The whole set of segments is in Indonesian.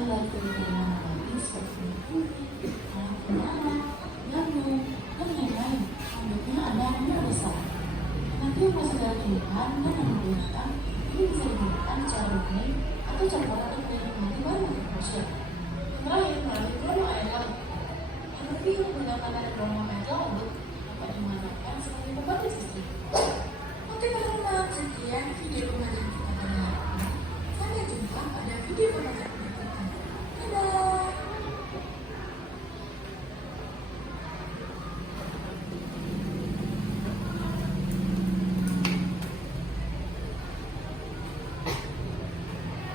sekali lagi dengan lagi seperti itu, anak-anak, nyamuk, dan lain-lain. Rambutnya ada yang besar. Nanti masa dari Tuhan dan menggunakan ini bisa digunakan secara murni atau campuran untuk menikmati baru untuk manusia. Terakhir, melalui promo air laut. Energi yang menggunakan air promo air laut dapat dimanfaatkan sebagai pembatas listrik. Oke teman-teman, sekian video pengajaran kita pada hari ini. Sampai jumpa pada video pengajaran berikutnya. Dadah!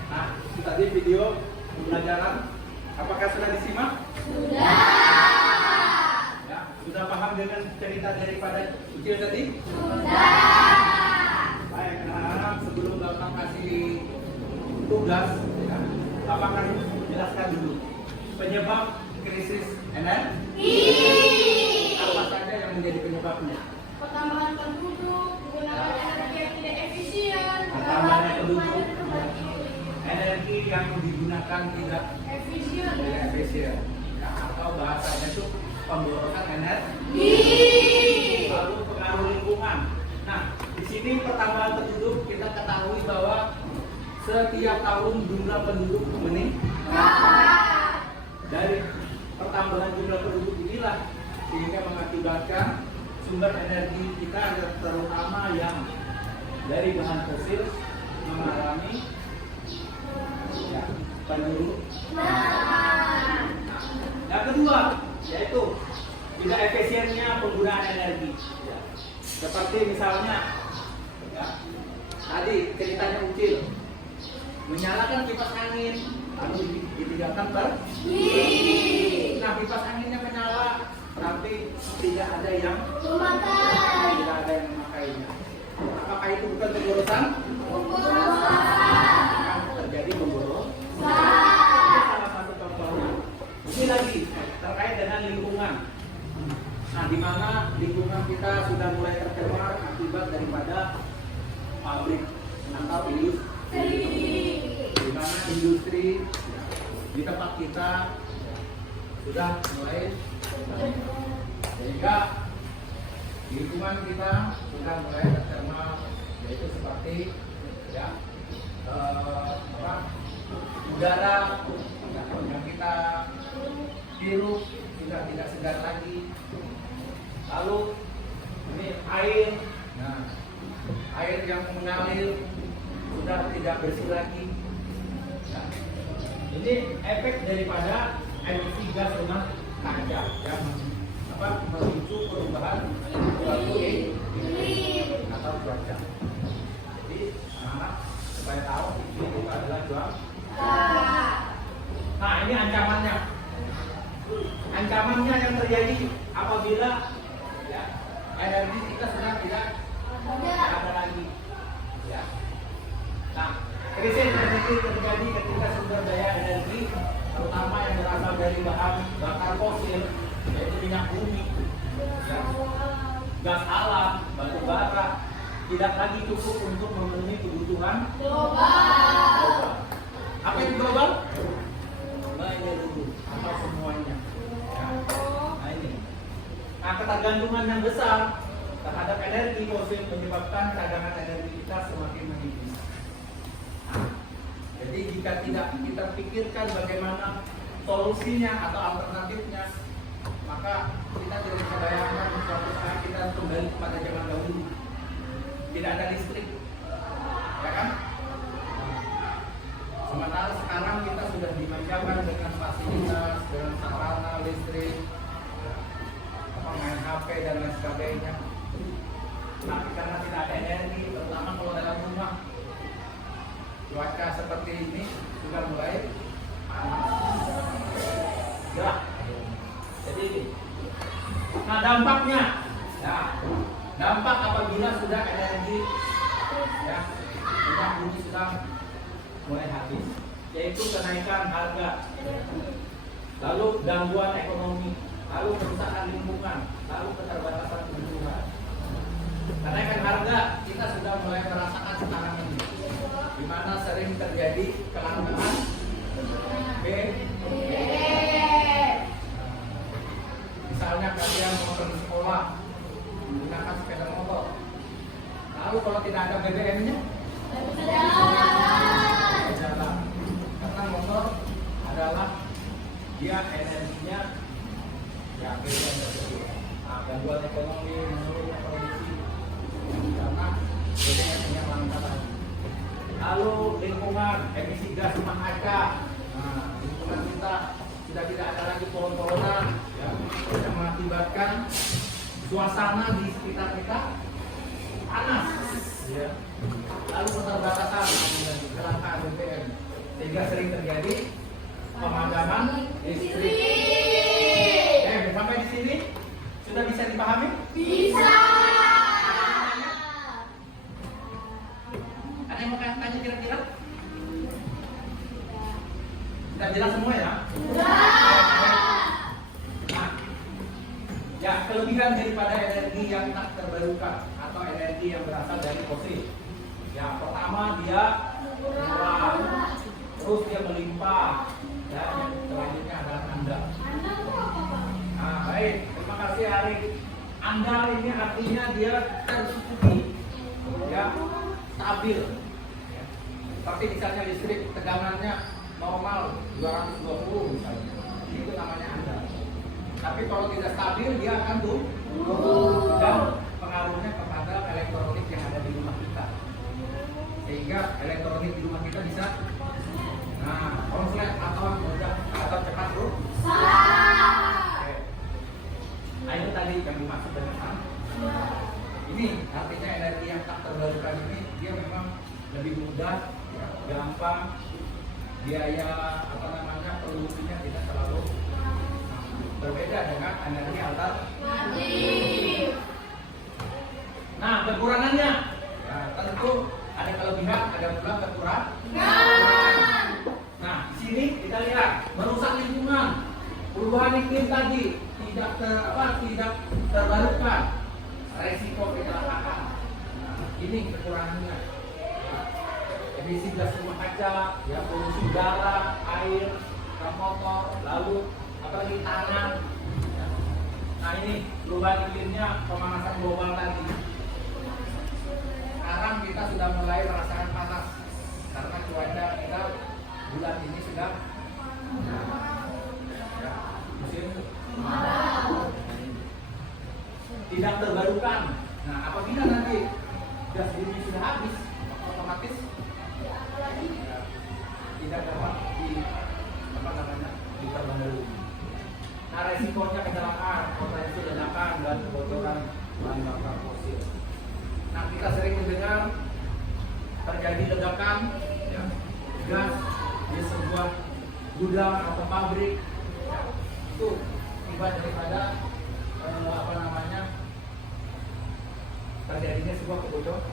Nah, tadi video pembelajaran, apakah sudah disimak? Sudah. Ya, sudah paham dengan cerita daripada Ucil tadi? Sudah. Baik, anak-anak, sebelum Bapak kasih tugas, ya, Bapak akan jelaskan dulu penyebab krisis energi. Apa saja yang menjadi penyebabnya? Pertambahan penduduk, menggunakan energi yang tidak efisien, Pertambahan penduduk, energi yang digunakan tidak efisien, efisien, ya, atau bahasanya itu pemborosan energi. Lalu pengaruh lingkungan. Nah, di sini pertambahan penduduk kita ketahui bahwa setiap tahun jumlah penduduk meningkat. Dari pertambahan jumlah penduduk inilah sehingga mengakibatkan sumber energi kita terutama yang dari bahan fosil mengalami ya, penurunan. Yang kedua yaitu tidak efisiennya penggunaan energi. Ya. Seperti misalnya ya, tadi ceritanya Ucil menyalakan kipas angin lalu ditinggalkan pergi. Nah, kipas anginnya menyala tapi tidak ada yang memakainya. Apakah itu bukan pemborosan? Akan terjadi pemborosan. Salah satu contohnya. Ini lagi terkait dengan lingkungan. Nah, di mana lingkungan kita sudah mulai tercemar akibat daripada pabrik atau industri. Di mana industri di tempat kita sudah mulai sehingga lingkungan kita sudah mulai tercemar, yaitu seperti ya udara yang kita hirup sudah tidak segar lagi. Lalu ini air, nah air yang mengalir sudah tidak bersih lagi. Nah, ini efek daripada emisi gas rumah kaca yang memicu perubahan suatu iklim atau cuaca. Jadi anak supaya tahu ini itu adalah cuaca. Nah, ini ancamannya. Ancamannya yang terjadi apabila ya, energi kita sudah tidak ada lagi. Ya. Nah, krisis energi terjadi ketika sumber daya energi terutama yang berasal dari bahan bakar fosil yaitu minyak bumi, ya, gas alam, batu bara tidak lagi cukup untuk memenuhi kebutuhan global. Apa itu global? Menyeluruh atau semuanya. Ya. Nah ini. Nah, ketergantungan yang besar terhadap energi fosil menyebabkan cadangan energi kita semakin menipis. Nah, jadi jika tidak kita pikirkan bagaimana solusinya atau alternatifnya, maka kita tidak bisa bayangkan suatu saat kita kembali pada zaman dahulu tidak ada listrik, ya kan? Sementara sekarang kita sudah dimanjakan dengan fasilitas, dengan sarana listrik, main HP dan lain sebagainya. Tapi karena tidak ada energi, terutama kalau dalam rumah, cuaca seperti ini sudah mulai panas. Ya, jadi ini. Nah, dampaknya, ya, dampak apabila sudah energi, ya, minyak bumi sudah mulai habis, yaitu kenaikan harga, lalu gangguan ekonomi, lalu kerusakan lingkungan, lalu keterbatasan kebutuhan. Kenaikan harga kita sudah mulai merasakan sekarang ini, di mana sering terjadi kelangkaan B. Misalnya kalian mau pergi sekolah menggunakan sepeda motor. Lalu kalau tidak ada BBM-nya, jalan. Karena motor adalah dia energinya ya beda tersebut. Nah, gangguan ekonomi, menurunnya produksi karena BBM-nya langka tadi. Lalu lingkungan, emisi gas rumah kaca. Nah, lingkungan kita sudah tidak ada lagi pohon-pohonan ya, yang mengakibatkan suasana di sekitar kita panas. Ya. Lalu keterbatasan kelangkaan BBM sehingga sering terjadi pemadaman listrik. Sampai di sini sudah bisa dipahami? Bisa. Ada yang mau tanya kira-kira? Sudah jelas semua ya? Nah, ya kelebihan daripada energi yang tak terbarukan atau energi yang berasal dari fosil. Ya pertama dia murah, terus dia melimpah, dan yang selanjutnya adalah andal. Nah baik, terima kasih Ari. Andal ini artinya dia tercukupi, ya stabil. Ya. Seperti misalnya listrik tegangannya normal 220 misalnya, itu namanya andal. Tapi kalau tidak stabil dia akan turun dan pengaruhnya kepada elektronik yang ada di rumah kita, sehingga elektronik di rumah kita bisa konslet atau mudah atau cepat rusak. Nah itu tadi yang dimaksud dengan andal. Ini artinya energi yang tak terbarukan ini dia memang lebih mudah, ya, gampang, biaya produksinya tidak terlalu berbeda dengan energi alternatif. Nah, kekurangannya ya, tentu ada kelebihan, ada pula kekurangan. Nah, di sini kita lihat merusak lingkungan, perubahan iklim tadi tidak terbarukan, resiko kecelakaan. Nah, ini kekurangannya. Emisi gas rumah kaca, ya polusi udara, air, motor, lalu apalagi tanah. Nah ini perubahan iklimnya, pemanasan global tadi. Sekarang kita sudah mulai merasakan panas karena cuaca kita bulan ini sudah musim tidak terbarukan. Nah apabila nanti gas bumi sudah habis, otomatis tidak dapat diperbarui. Nah resikonya kecelakaan, potensi ledakan dan kebocoran bahan bakar fosil. Nah kita sering mendengar terjadi ledakan ya, gas di sebuah gudang atau pabrik ya, itu akibat daripada terjadinya sebuah kebocoran.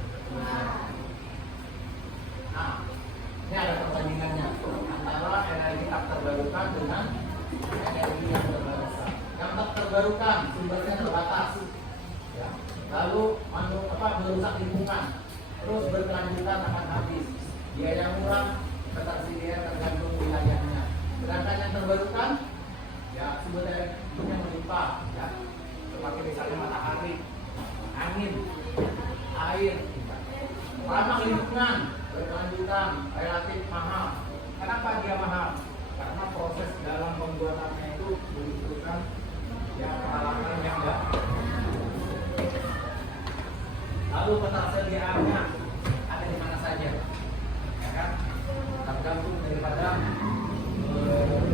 Nah ini ada perbandingannya antara energi tak terbarukan dengan energi yang terbarukan. Yang tak terbarukan sumbernya terbatas, ya. Lalu merusak lingkungan, terus berkelanjutan akan habis. Biaya murah, ketersediaan tergantung wilayahnya. Sedangkan yang terbarukan, ya sumber energinya melimpah, ya. Seperti misalnya matahari, angin, air, ramah lingkungan, berkelanjutan, relatif mahal. Kenapa dia mahal? Karena proses dalam pembuatannya itu membutuhkan ya peralatan yang enggak. Lalu ketersediaannya ada di mana saja, ya kan? Tergantung daripada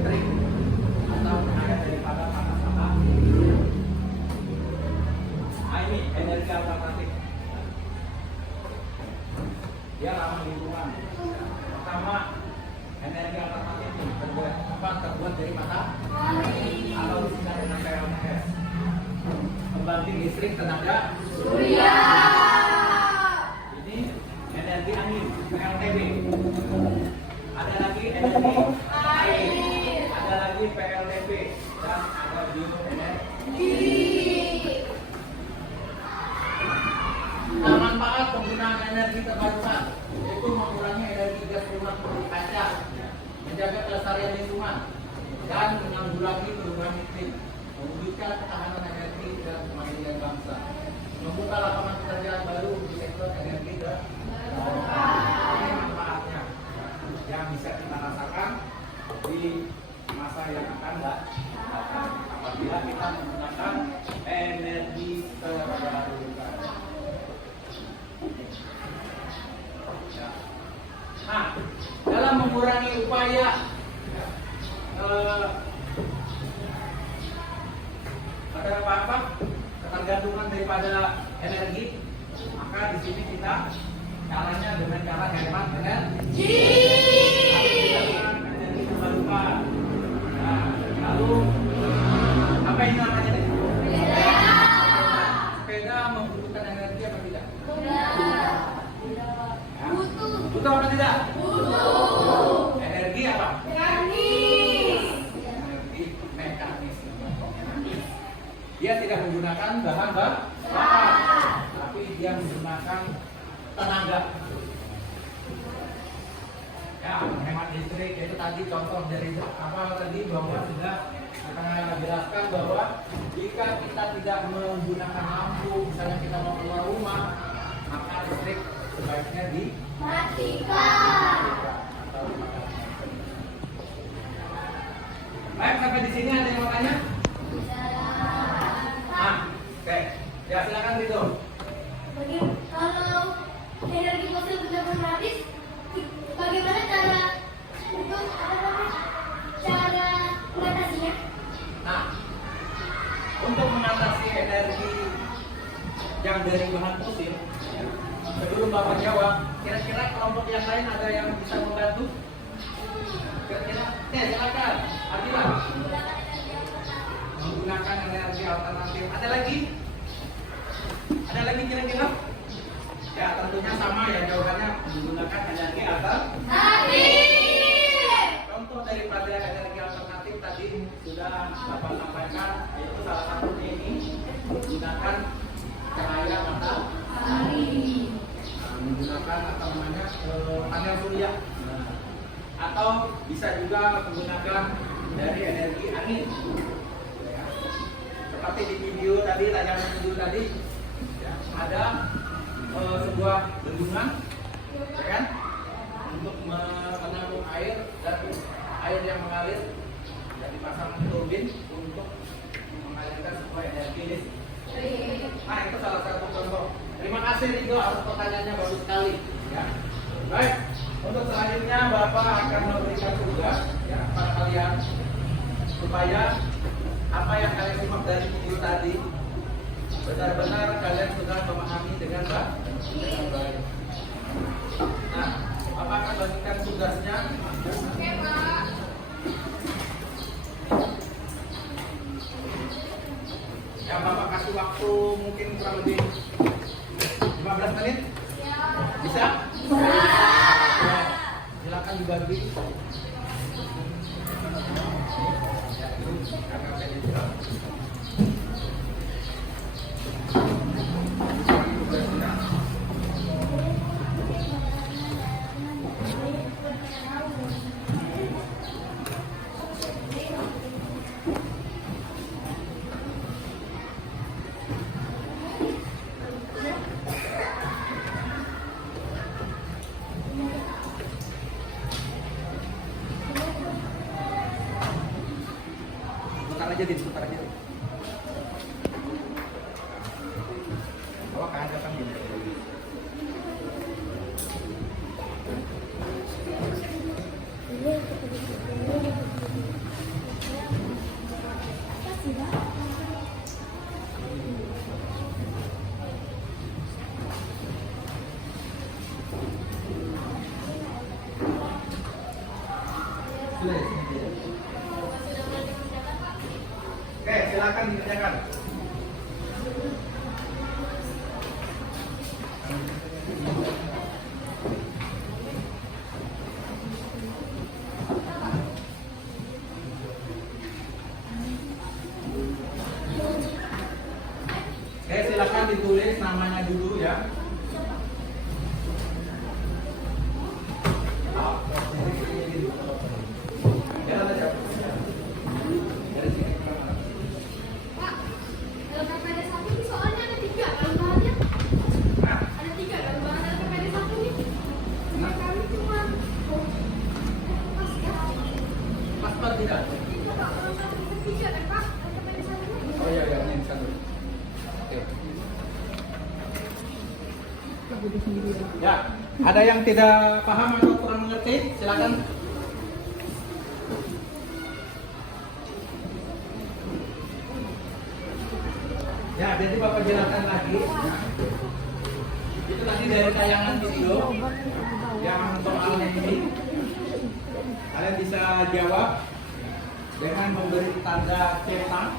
trik atau ada daripada panas apa. Nah ini energi alternatif. Dia ramah lingkungan. Pertama, energi alternatif ini terbuat dari matahari atau disinar dengan PLTS. Pembangkit listrik tenaga surya. Ini energi angin PLTB. Ada lagi energi air. Ada lagi PLTP dan ada bioenergi. Nah, manfaat penggunaan energi terbarukan yaitu mengurangi energi gas rumah kaca menjaga kelestarian lingkungan, dan menanggulangi perubahan iklim, mewujudkan ketahanan energi dan kemandirian bangsa, membuka lapangan pekerjaan baru di sektor energi dan ini manfaatnya yang bisa kita rasakan di masa yang akan datang apabila kita menggunakan energi terbarukan. Ya. Nah, dalam mengurangi upaya ketergantungan daripada energi, maka di sini kita caranya dengan cara hemat energi. Energi terbarukan. Nah, lalu apa ini namanya? Sepeda membutuhkan energi apa tidak? Butuh apa tidak? Energi apa? Energi mekanis. Dia tidak menggunakan bahan bakar, tapi dia menggunakan tenaga. Ya, hemat listrik itu tadi contoh dari apa tadi bahwa sudah kita jelaskan bahwa jika kita tidak menggunakan lampu, misalnya kita mau keluar rumah, maka listrik sebaiknya dimatikan. Baik, sampai di sini ada yang mau tanya? Nah, oke. Ya, silakan Rito. Kalau energi fosil benar-benar habis, bagaimana cara untuk cara mengatasinya? Nah, untuk mengatasi energi yang dari bahan fosil, sebelum Bapak jawab, kira-kira kelompok yang lain ada yang bisa membantu? Kira-kira? Silakan. Adila. Menggunakan energi alternatif. Ada lagi? Ada lagi kira-kira? Ya, tentunya sama ya jawabannya, menggunakan energi alternatif. Contoh dari pelajaran energi alternatif tadi sudah Bapak sampaikan, yaitu salah satunya ini menggunakan cahaya matahari, menggunakan apa namanya panel surya, atau bisa juga menggunakan dari energi angin. Ya. Seperti di video tadi, tayangan video tadi, ya, ada sebuah bendungan, ya kan, untuk menampung air dan air yang mengalir, dan dipasang turbin untuk mengalirkan sebuah energi listrik. Nah, itu salah satu contoh. Terima kasih Rido atas pertanyaannya, bagus sekali. Ya. Baik, untuk selanjutnya Bapak akan memberikan tugas ya pada kalian supaya apa yang kalian simak dari video tadi benar-benar kalian sudah memahami dengan baik. Nah, Bapak akan bagikan tugasnya. Oke, Pak. Ya, Bapak kasih waktu mungkin kurang lebih 15 menit. Bisa? Ya, silakan dibagi. Ya, itu kakak pengen jawab. Sebentar aja. Bawa ke hadapan gini. Oke, silakan dikerjakan. Oke, silakan ditulis namanya dulu ya. Pak, kalau satu sertifikat ya Pak, sampai di sana. Oh iya, iya, ini satu. Oke. Ya, ada yang tidak paham atau kurang mengerti? Silakan. Ya, jadi Bapak jelaskan lagi. Itu tadi dari tayangan video yang soalnya ini. Kalian bisa jawab dengan memberi tanda centang.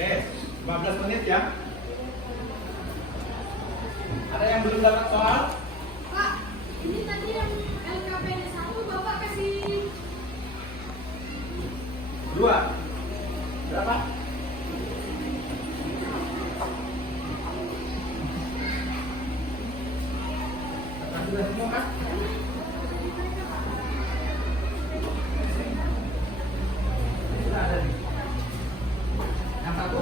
Oke, 15 menit ya. Ada yang belum dapat soal? Pak, ini tadi yang LKPD 1 Bapak kasih 2. Berapa? Sudah semua kan? Sudah ada nih. Yang satu?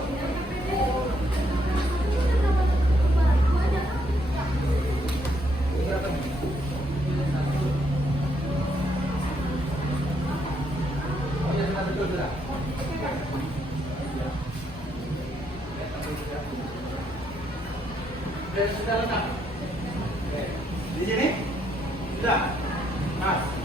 Berapa nih? Oh ya, sudah betul sudah. Sudah lengkap. Oke. Di sini? Sudah. Mas.